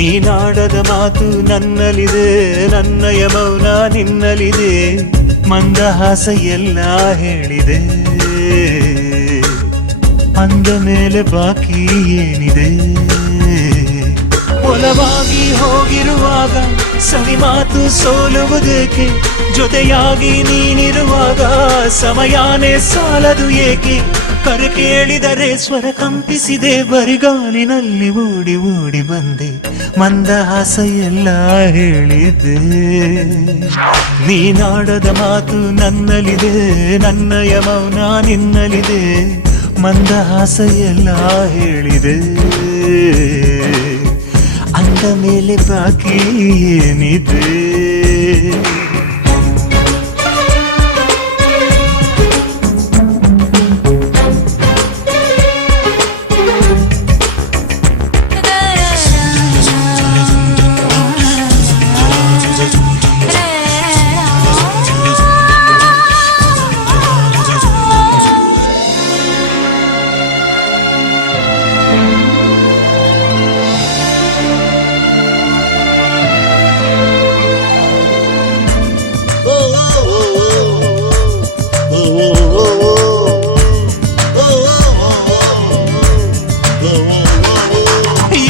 ನೀನಾಡದ ಮಾತು ನನ್ನಲ್ಲಿದೆ, ನನ್ನಯ ಮೌನ ನಿನ್ನಲ್ಲಿದೆ, ಮಂದಹಾಸ ಎಲ್ಲ ಹೇಳಿದೆ, ಅಂದ ಮೇಲೆ ಬಾಕಿ ಏನಿದೆ? ಒಲವಾಗಿ ಹೋಗಿರುವಾಗ ಸವಿ ಮಾತು ಸೋಲುವುದೇಕೆ? ಜೊತೆಯಾಗಿ ನೀನಿರುವಾಗ ಸಮಯಾನೇ ಸಾಲದು ಏಕೆ? ಕರೆ ಕೇಳಿದರೆ ಸ್ವರ ಕಂಪಿಸಿದೆ, ಬರಿಗಾಲಿನಲ್ಲಿ ಓಡಿ ಓಡಿ ಬಂದೆ, ಮಂದಹಾಸ ಎಲ್ಲ ಹೇಳಿದೆ. ನೀನಾಡದ ಮಾತು ನನ್ನಲ್ಲಿದೆ, ನನ್ನಯ ಮೌನ ನಿನ್ನಲ್ಲಿದೆ, ಮಂದಹಾಸ ಎಲ್ಲ ಹೇಳಿದೆ, ಅಂದ ಮೇಲೆ ಬಾಕಿ ಏನಿದೆ?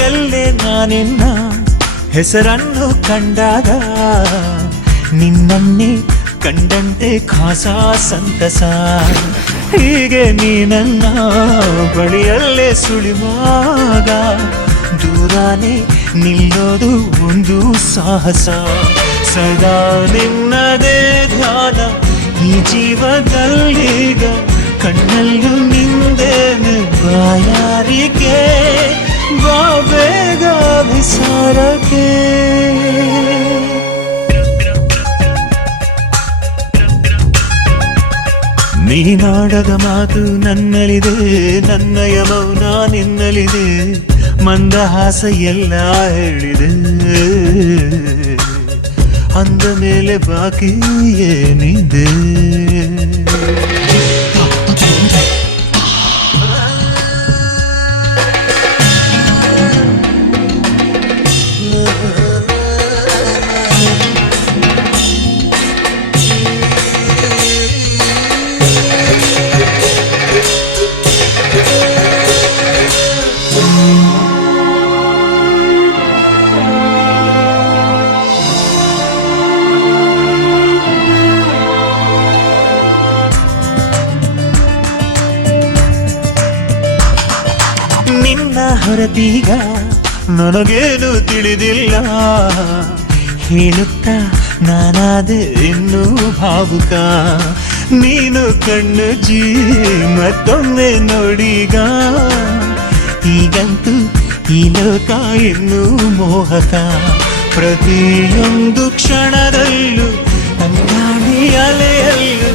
ಎಲ್ಲೇ ನಾನಿನ್ನ ಹೆಸರನ್ನು ಕಂಡಾಗ ನಿನ್ನನ್ನೇ ಕಂಡಂತೆ ಖಾಸ ಸಂತಸ. ಹೀಗೆ ನೀ ನನ್ನ ಬಳಿಯಲ್ಲೇ ಸುಳಿವಾಗ ದೂರಾನೇ ನಿಲ್ಲೋದು ಒಂದು ಸಾಹಸ. ಸದಾ ನಿನ್ನದೇ ಧ್ಯಾನ ಈ ಜೀವದಲ್ಲೀಗ, ಕಣ್ಣಲ್ಲೂ ನಿಂದೇನೆ ಬಾಯಾರಿಕೆ, ಬಾ ಬೇಗ ವಿಸಾರಕ್ಕೆ. ನೀನಾಡದ ಮಾತು ನನ್ನಲ್ಲಿದೆ, ನನ್ನಯ ಮೌನ ನಿನ್ನಲ್ಲಿದೆ, ಮಂದಹಾಸ ಎಲ್ಲ ಹೇಳಿದೆ, ಅಂದ ಮೇಲೆ ಬಾಕಿ ಏನಿದೆ? ನಿನ್ನ ಹೊರತೀಗ ನನಗೇನು ತಿಳಿದಿಲ್ಲ, ಹೇಳುತ್ತಾ ನಾನಾದೆ ಇನ್ನೂ ಭಾವುಕ. ನೀನು ಕಣ್ಣು ಜೀ ಮತ್ತೊಮ್ಮೆ ನೋಡೀಗ, ಈಗಂತೂ ಈ ಲೋಕ ಇನ್ನೂ ಮೋಹಕ. ಪ್ರತಿಯೊಂದು ಕ್ಷಣದಲ್ಲೂ ತಂಗಾಳಿ ಅಲೆಯಲ್ಲೂ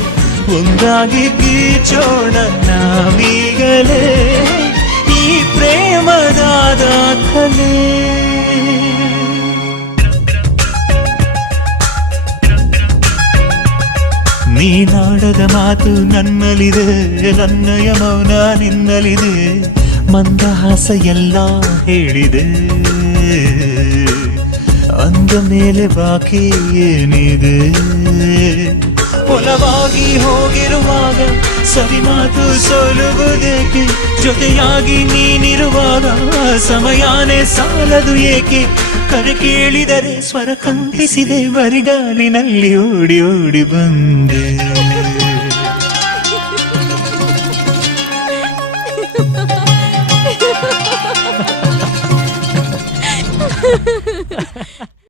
ಒಂದಾಗಿ ಗೀಚೋಣ ನಾವೀಗಲೇ, ಈ ಪ್ರೇಮದ ದಾಖಲೆ. ನೀನಾಡದ ಮಾತು ನನ್ನಲ್ಲಿದೆ, ನನ್ನಯ ಮೌನ ನಿನ್ನಲ್ಲಿದೆ, ಮಂದಹಾಸ ಎಲ್ಲ ಹೇಳಿದೆ, ಅಂದ ಮೇಲೆ ಬಾಕಿ ಏನಿದೆ? ಒಲವಾಗಿ ಹೋಗಿರುವಾಗ ಸವಿ ಮಾತು ಸೋಲುವುದೇಕೆ? ಜೊತೆಯಾಗಿ ನೀನಿರುವಾಗ ಸಮಯಾನೇ ಸಾಲದು ಏಕೆ? ಕರೆ ಕೇಳಿದರೆ ಸ್ವರ ಕಂಪಿಸಿದೆ, ಬರಿಗಾಲಿನಲ್ಲಿ ಓಡಿ ಓಡಿ ಬಂದೆ. Ha ha ha.